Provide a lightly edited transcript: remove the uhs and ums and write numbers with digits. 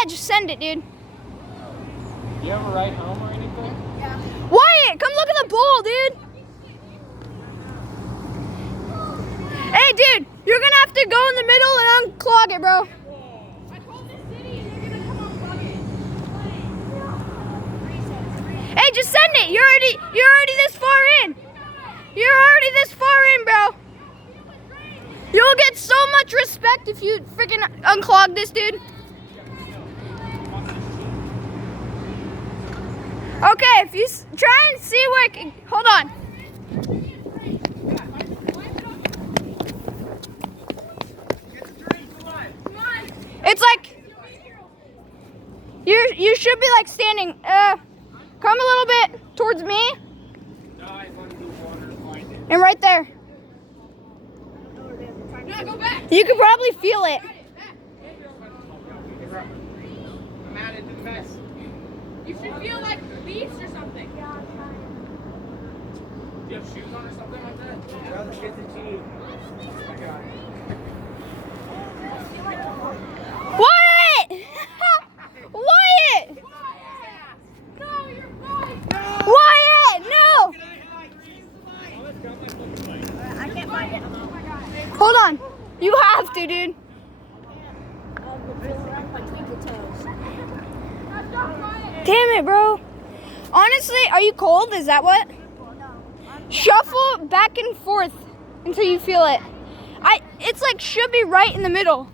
Yeah, just send it, dude. You have a ride home or anything? Yeah. Wyatt, come look at the bowl, dude. Hey, dude, you're gonna have to go in the middle and unclog it, bro. I told the city and they're gonna come unplug it. Hey, just send it. You're already this far in. You're already this far in, bro. You'll get so much respect if you freaking unclog this, dude. Okay, if you try and see where it can, hold on. It's like you should be like standing. Come a little bit towards me. And right there. No, go back. You could probably feel it. I'm at it the best. You should feel like leaves or something. Do you have shoes on or something like that? Yeah, let's get the team. I got it. Wyatt! Wyatt! No, you're fine. Wyatt, no! I can't find it. Oh my God. Hold on. You have to, dude. Damn it, bro. Honestly, are you cold? Is that what? Shuffle back and forth until you feel it. It's like should be right in the middle.